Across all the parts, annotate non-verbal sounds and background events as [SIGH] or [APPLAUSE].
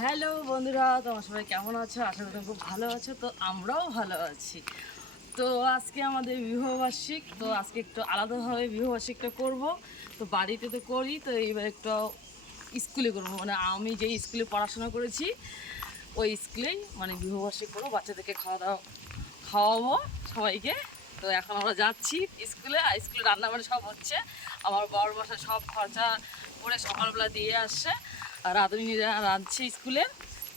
Hello বন্ধুরা, তোমার সবাই কেমন আছো? আশা করি খুব ভালো আছো। তো আমরাও ভালো আছি। তো আজকে আমাদের বিবাহবার্ষিক, তো আজকে একটু আলাদাভাবে বিবাহবার্ষিকটা করব। তো বাড়িতে তো করি, তো এইবার একটু স্কুলে করব। মানে আমি যে স্কুলে পড়াশোনা করেছি, ওই স্কুলেই মানে বিবাহবার্ষিক করব, বাচ্চাদেরকে খাওয়া দাওয়া খাওয়াবো সবাইকে। তো এখন আমরা যাচ্ছি স্কুলে, আর স্কুলে রান্না বান্না সব হচ্ছে। আমার বড় বসা সব খরচা করে সকালবেলা দিয়ে আসছে। আর রাঁধুনিরা রাঁধছে স্কুলে।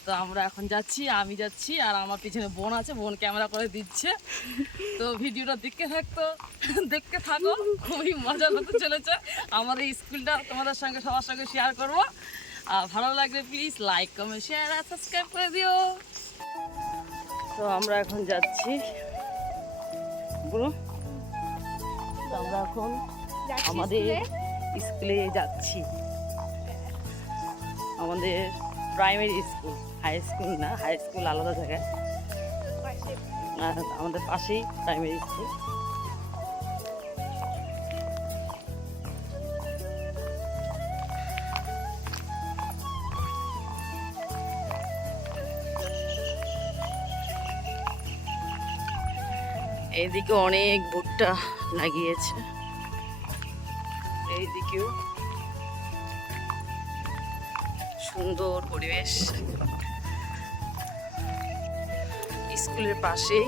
তো আমরা এখন যাচ্ছি আমি যাচ্ছি আর আমার পিছনে বোন আছে বোন ক্যামেরা করে দিচ্ছে। তো ভিডিওটা দেখতে থাকতো দেখতে থাকো খুবই মজা হতে চলেছে। আমাদের স্কুলটা তোমাদের সঙ্গে সবার সঙ্গে শেয়ার করব। আর ভালো লাগলে প্লিজ লাইক কমেন্ট শেয়ার আর সাবস্ক্রাইব করে দিও। তো আমরা এখন যাচ্ছি। বলো আমরা এখন আমাদের স্কুলে যাচ্ছি। আমাদের প্রাইমারি স্কুল হাই স্কুল না হাই স্কুল আলাদা জায়গায়। আমাদের পাশেই প্রাইমারি স্কুল এইদিকে অনেক ভুট্টা লাগিয়েছে। এইদিকেও সুন্দর পরিবেশ। স্কুলের পাশেই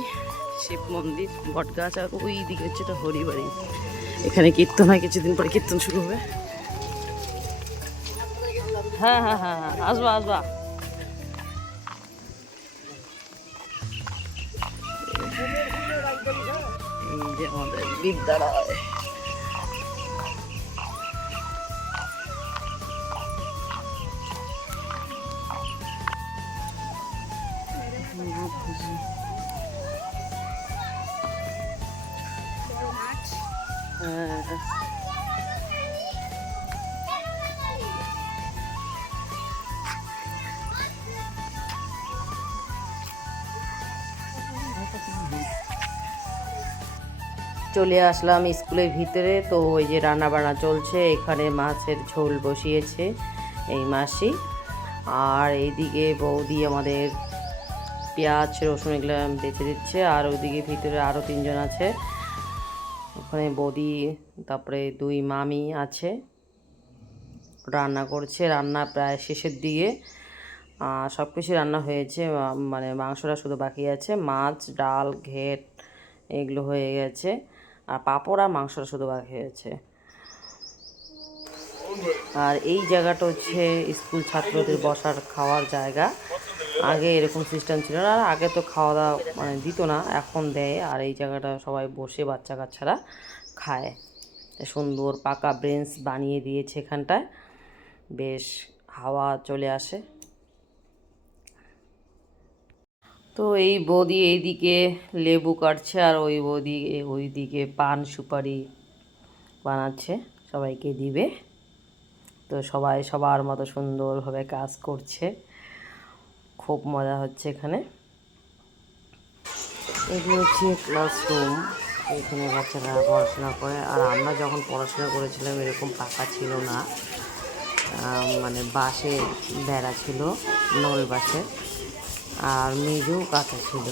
শিব মন্দির, বটগাছ, আর ওই দিকে হচ্ছে এটা হরিবাড়ি এখানে কীর্তন হয়, কিছুদিন পরে কীর্তন শুরু হবে। হ্যাঁ হ্যাঁ হ্যাঁ হ্যাঁ আসবা আসবা। এই যে আমাদের বিদ্যালয়। চলে আসলাম স্কুলের ভিতরে। তো ওই যে রান্না বান্না চলছে, এখানে মাছের ঝোল বসিয়েছে এই মাসি। আর এইদিকে বৌদি আমাদের পেঁয়াজ, রসুন এগুলো বেঁচে দিচ্ছে। আর ওইদিকে ভিতরে আরও তিনজন আছে। ওখানে বৌদি, তারপরে দুই মামি আছে। রান্না করছে, রান্না প্রায় শেষের দিকে। সব কিছু রান্না হয়েছে মানে মাংসটা শুধু বাকি আছে। মাছ, ডাল, ঘেট, এগুলো হয়ে গেছে। আর পাঁপড় আর মাংসটা শুধু বাকি আছে আর এই জায়গাটা হচ্ছে স্কুল ছাত্রদের বসার খাওয়ার জায়গা। আগে এরকম সিস্টেম ছিল না, আর আগে তো খাওয়া দাওয়া মানে দিত না, এখন দেয়। আর এই জায়গাটা সবাই বসে বাচ্চা কাচ্চারা খায় সুন্দর পাকা ব্রেঞ্চ বানিয়ে দিয়েছে এখানটায়। বেশ হাওয়া চলে আসে। তো এই বৌদি এইদিকে লেবু কাটছে আর ওই বৌদি ওইদিকে পান সুপারি বানাচ্ছে, সবাইকে দিবে। তো সবাই সবার মতো সুন্দরভাবে কাজ করছে। খুব মজা হচ্ছে এখানে। এগুলো হচ্ছে ক্লাসরুম এখানে বাচ্চারা পড়াশোনা করে। আর আমরা যখন পড়াশোনা করেছিলাম, এরকম পাকা ছিল না। মানে বাসে বেড়া ছিল, নল বাসে। আর মেঝেও কাঁচা ছিল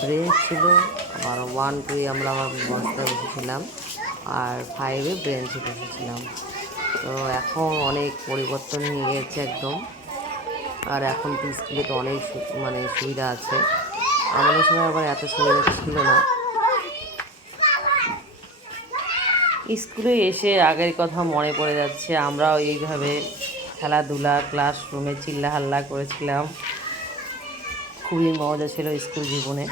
ব্রেঞ্চ ছিল, আবার ওয়ান টুয়ে আমরা আবার বস্তায় বসেছিলাম, আর ফাইভে ব্রেঞ্চে বসেছিলাম। তো এখন অনেক পরিবর্তন হয়ে গেছে একদম। আর এখন তো স্কুলে তো অনেক মানে সুবিধা আছে। আমাদের সময় আবার এত সুবিধা ছিল না। স্কুলে এসে আগের কথা মনে পড়ে যাচ্ছে, আমরাও এইভাবে খেলাধুলা ক্লাসরুমে চিল্লা হাল্লা করেছিলাম। খুবই মজা ছিল স্কুল জীবনে।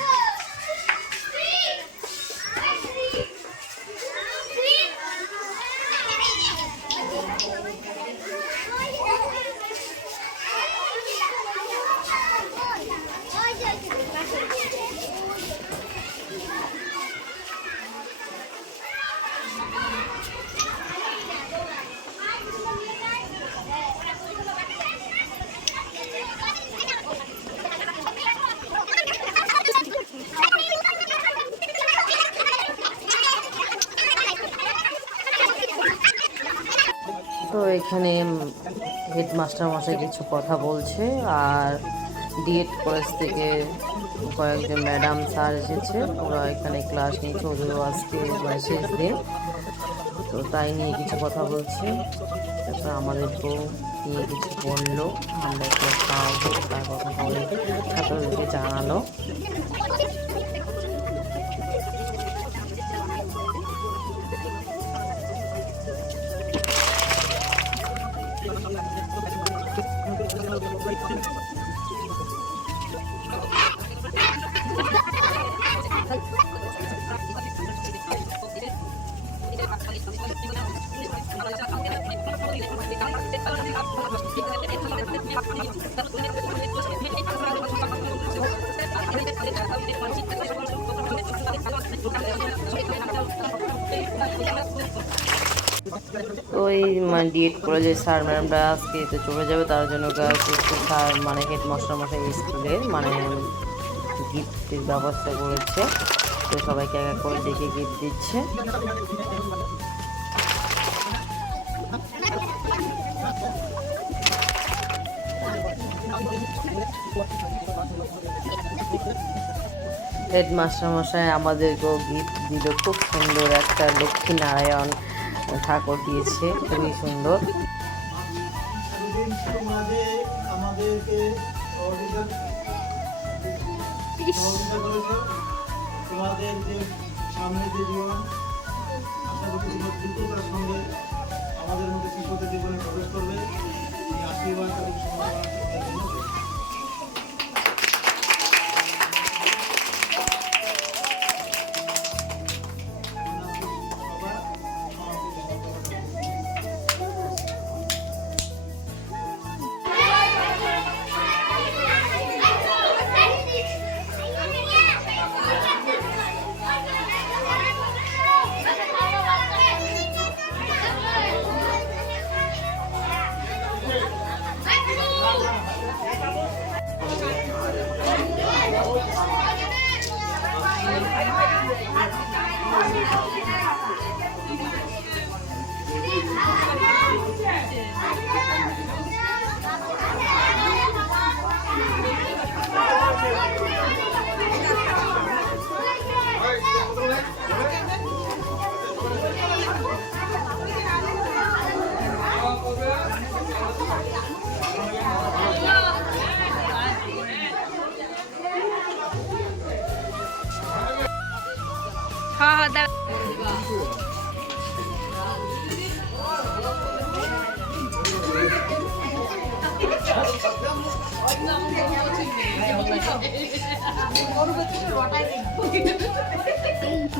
তো এখানে হেডমাস্টার মশাই কিছু কথা বলছে আর ডিএড কলেজ থেকে কয়েকজন ম্যাডাম স্যার এসেছে। ওরা এখানে ক্লাস নিয়েছে, ওদেরও আজকে মানে শেষ দিন। তো তাই নিয়ে কিছু কথা বলছে। তারপর আমাদেরকেও নিয়ে কিছু বলল। আমরা একটু খাওয়াবো, তার কথা বলে ছাত্রদেরকে জানালো। তো [LAUGHS] ওই মানে ডিএড কলেজের স্যার ম্যাডামরা আজকে তো চলে যাবে, তার জন্য স্যার মানে হেড মাস্টার মশাই স্কুলের মানে গিফটের ব্যবস্থা করেছে। তো সবাইকে এক এক করে ডেকে গিফট দিচ্ছে। হেড মাস্টার মশাই আমাদেরকেও গিফট দিল। খুব সুন্দর একটা লক্ষ্মী নারায়ণ ঠাকুর দিয়েছে খুবই সুন্দর। আমাদের মধ্যে শিশুদের জীবনে প্রবেশ করবে। আশীর্বাদ বলো কিছু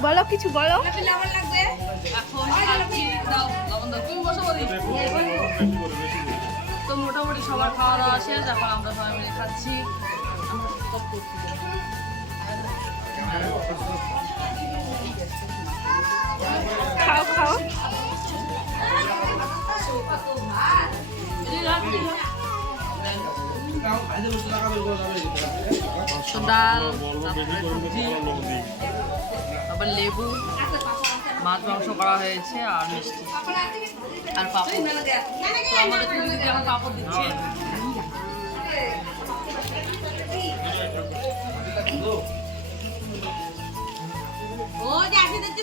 বলো কিছু বলি। তো মোটামুটি সবার খাওয়া দাওয়া শেষ এখন আমরা সবাই মিলে খাচ্ছি। ডাল তারপর লেবু, মাছ, মাংস করা হয়েছে আর মিষ্টি। আর পাপড়। তো আমাদের দিদি এখন পাপড় দিচ্ছে। ও যাকে দেখতে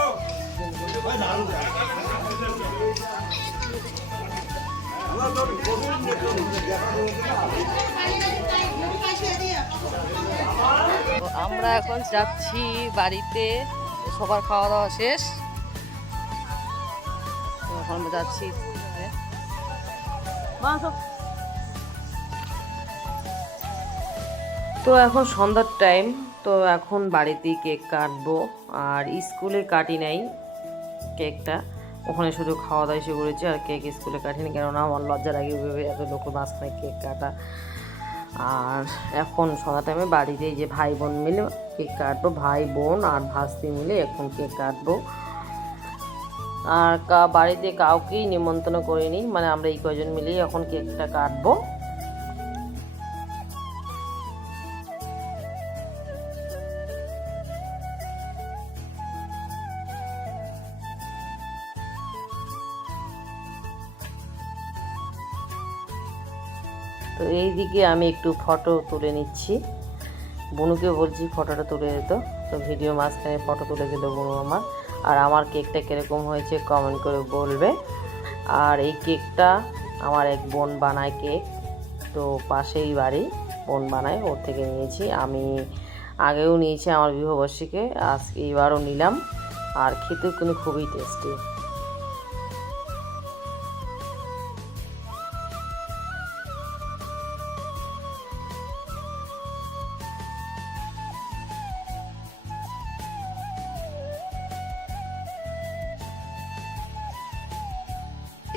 আমরা এখন যাচ্ছি বাড়িতে, সবার খাওয়া দাওয়া শেষ এখন আমরা যাচ্ছি তো এখন সন্ধ্যার টাইম তো এখন বাড়িতেই কেক কাটবো, আর স্কুলে কাটি নাই। কেকটা। ওখানে শুধু খাওয়া দাওয়া এসে করেছি আর কেক স্কুলে কাটিনি, কেননা আমার লজ্জা লাগে ভেবে এত লোক মাঝখানে কেক কাটা। আর এখন সন্ধ্যা টাইমে বাড়িতে যে ভাই বোন মিলে কেক কাটবো ভাই বোন আর ভাস্তি মিলে এখন কেক কাটবো। আর বাড়িতে কাউকেই নিমন্ত্রণ করিনি মানে আমরা এই কয়জন মিলেই এখন কেকটা কাটবো। তো এই দিকে আমি একটু ফটো তুলে নিচ্ছি। বনুকে বলছি ফটোটা তুলে দিত তো। ভিডিও মাঝখানে ফটো তুলে দিল বনু আমার। আর আমার কেকটা কীরকম হয়েছে কমেন্ট করে বলবে। আর এই কেকটা আমার এক বোন বানায় কেক তো পাশেই বাড়ি, বোন বানায়, ওর থেকে নিয়েছি। আমি আগেও নিয়েছি আমার বিবাহবার্ষিকে আজকে এবারও নিলাম। আর খেতেও কিন্তু খুবই টেস্টি